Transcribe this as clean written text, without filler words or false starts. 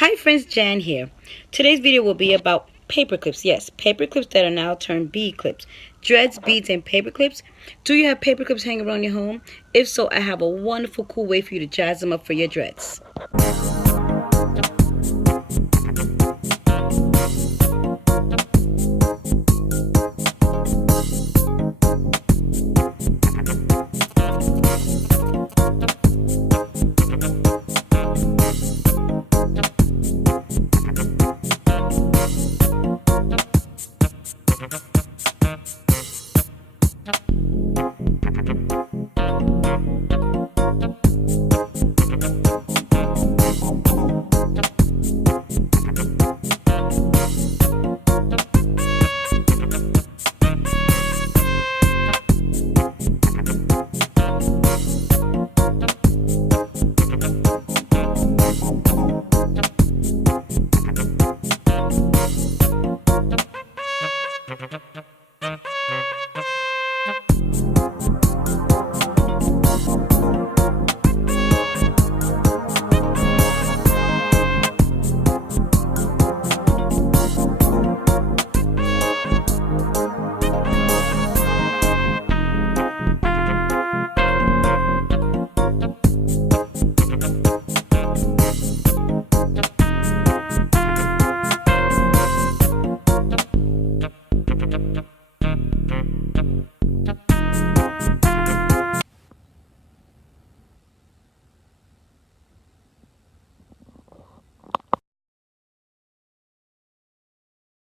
Hi friends, Jan here. Today's video will be about paper clips. Yes, paper clips that are now turned bead clips. Dreads, beads, and paper clips. Do you have paper clips hanging around your home? If so, I have a wonderful, cool way for you to jazz them up for your dreads.